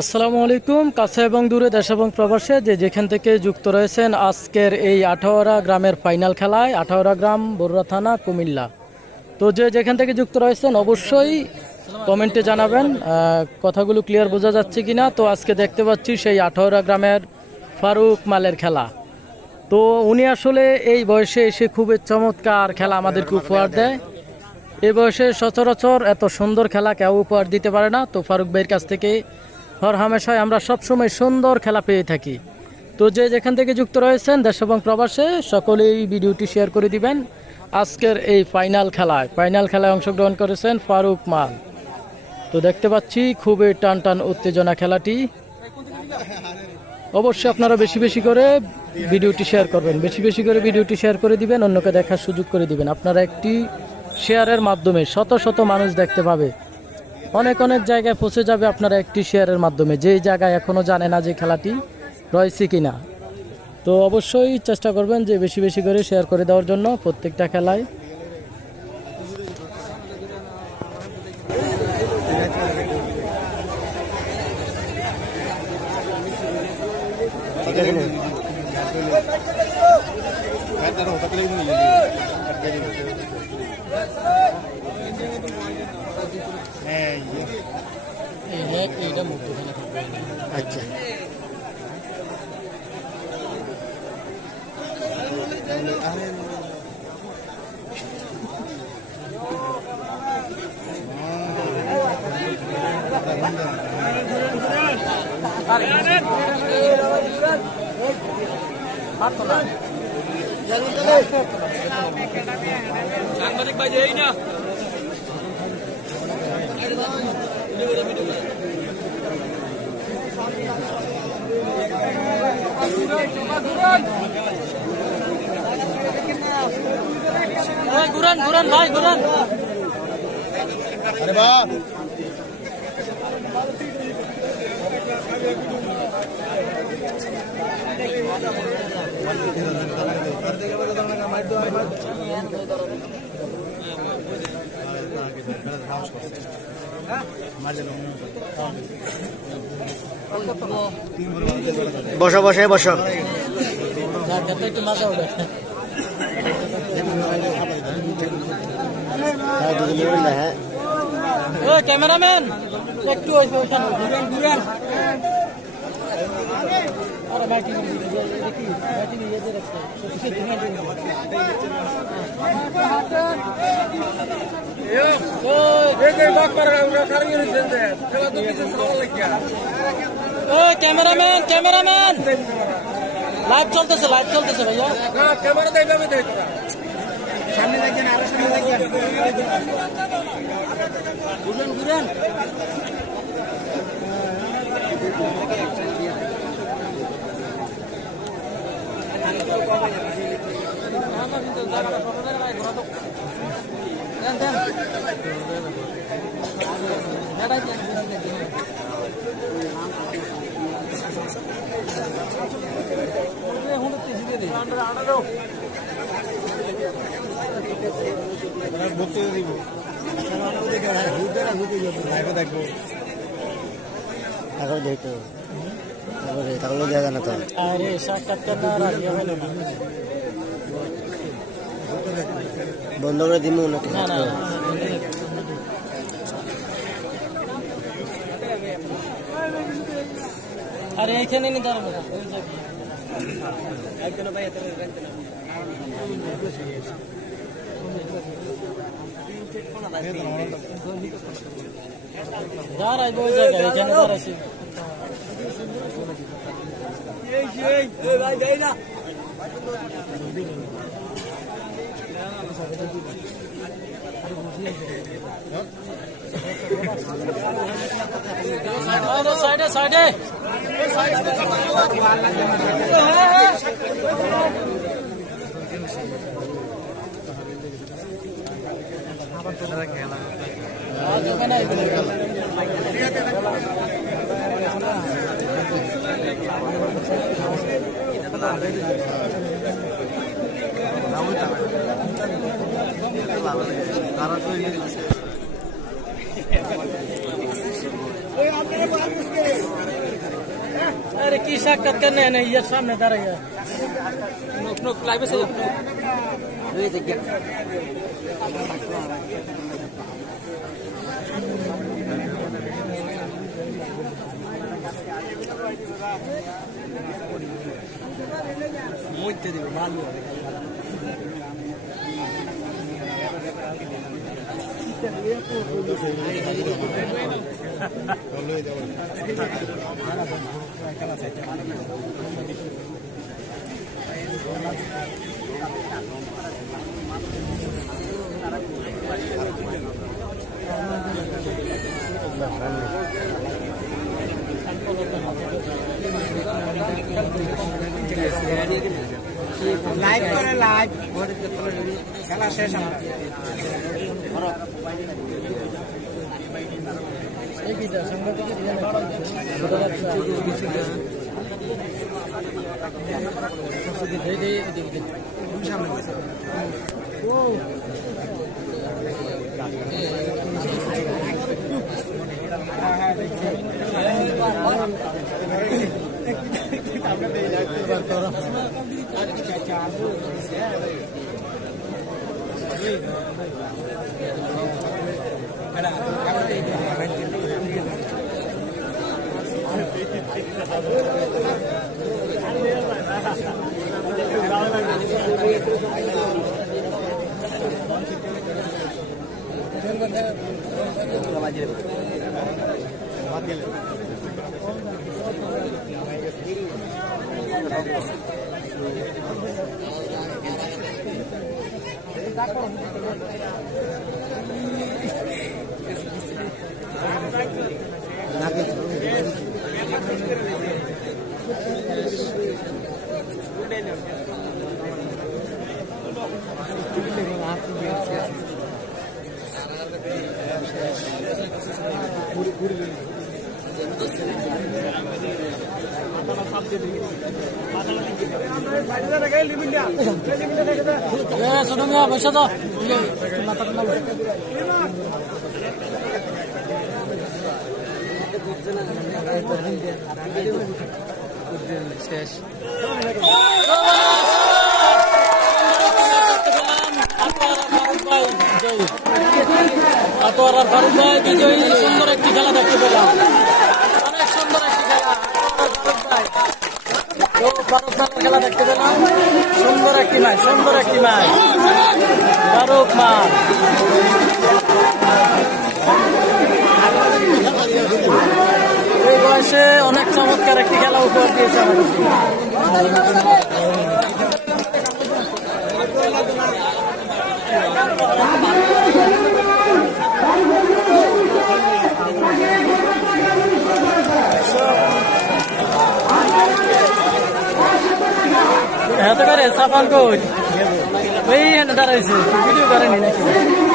আসসালামু আলাইকুম। কাছে এবং দূরে, দেশ এবং প্রবাসে যে যেখান থেকে যুক্ত রয়েছেন আজকের এই আঠাউড়া গ্রামের ফাইনাল খেলায়, আঠাউড়া গ্রাম, বরুড়া থানা, কুমিল্লা। তো যে যেখান থেকে যুক্ত রয়েছেন অবশ্যই কমেন্টে জানাবেন কথাগুলো ক্লিয়ার বোঝা যাচ্ছে কিনা। তো আজকে দেখতে পাচ্ছি সেই আঠাউড়া গ্রামের ফারুক মালের খেলা। তো উনি আসলে এই বয়সে এসে খুবই চমৎকার খেলা আমাদেরকে উপহার দেয়। এই বয়সে সচরাচর এত সুন্দর খেলা কেউ উপহার দিতে পারে না। তো ফারুক ভাইয়ের কাছ থেকে হরহামেশায় আমরা সবসময় সুন্দর খেলা পেয়ে থাকি। তো যে যেখান থেকে যুক্ত রয়েছেন দেশ এবং প্রবাসে সকলেই ভিডিওটি শেয়ার করে দিবেন। আজকের এই ফাইনাল খেলায় অংশগ্রহণ করেছেন ফারুক মাল। তো দেখতে পাচ্ছি খুবই টান টান উত্তেজনা খেলাটি। অবশ্যই আপনারা বেশি বেশি করে ভিডিওটি শেয়ার করবেন, বেশি বেশি করে ভিডিওটি শেয়ার করে দিবেন, অন্যকে দেখার সুযোগ করে দিবেন। আপনারা একটি শেয়ারের মাধ্যমে শত শত মানুষ দেখতে পাবে, অনেক অনেক জায়গায় পৌঁছে যাবে আপনারা একটি শেয়ারের মাধ্যমে, যেই জায়গায় এখনও জানে না যে খেলাটি রয়েছে কিনা। তো অবশ্যই চেষ্টা করবেন যে বেশি বেশি করে শেয়ার করে দেওয়ার জন্য প্রত্যেকটা খেলায়। আচ্ছা, সাংবাদিক ভাই এই না ঘুরান ঘুরান ভাই ঘুরান। আরে বাহ, বসো বসে বসো। একটু মজা হবে। হ্যাঁ, ও ক্যামেরাম্যান একটু ঘুরান। আরে ব্যাটিং ক্যামেরাম্যান লাইভ চলতেছে ভাইয়া। ক্যামেরা দেখবে সামনে দেখবেন, আরো সামনে দেখবেন। ঘুরেন দেখবো তাহলে দেখা না তো। আরে সাক্ষাৎকার না রাখিয়া হলো না, বন্ধ করে দিব নাকি? না না আরে এইখানে নি দাঁড়াবো না, একজন ভাই এত দাঁড়াইবো ওই জায়গায়, এখানে দাঁড়াইছি। সাইডে সাইডে আপনারা কি সাক্ষাৎকার নেন ইয়ার সামনে দাঁড়াইয়া নুক লাইভে সেই মইতে দিবে ভালো হবে লাইভ করে লাইভ খেলা শেষ আমরা ছোট মিয়া বসে তো শেষ আটোয়ারার ফারুক ভাই বিজয়ী সুন্দর একটি খেলা দেখতে পেলাম অনেক সুন্দর একটি খেলা ফারুক ভাই ফারুক ভাইয়ের খেলা দেখতে পেলাম সুন্দর একটি ম্যাচ ফারুক মা এই বয়সে অনেক চমৎকার একটি খেলা উপহার দিয়েছে হ্যাঁ তো করে সাফান কোচ ওই দাঁড়াইছে ভিডিও করেনি নাকি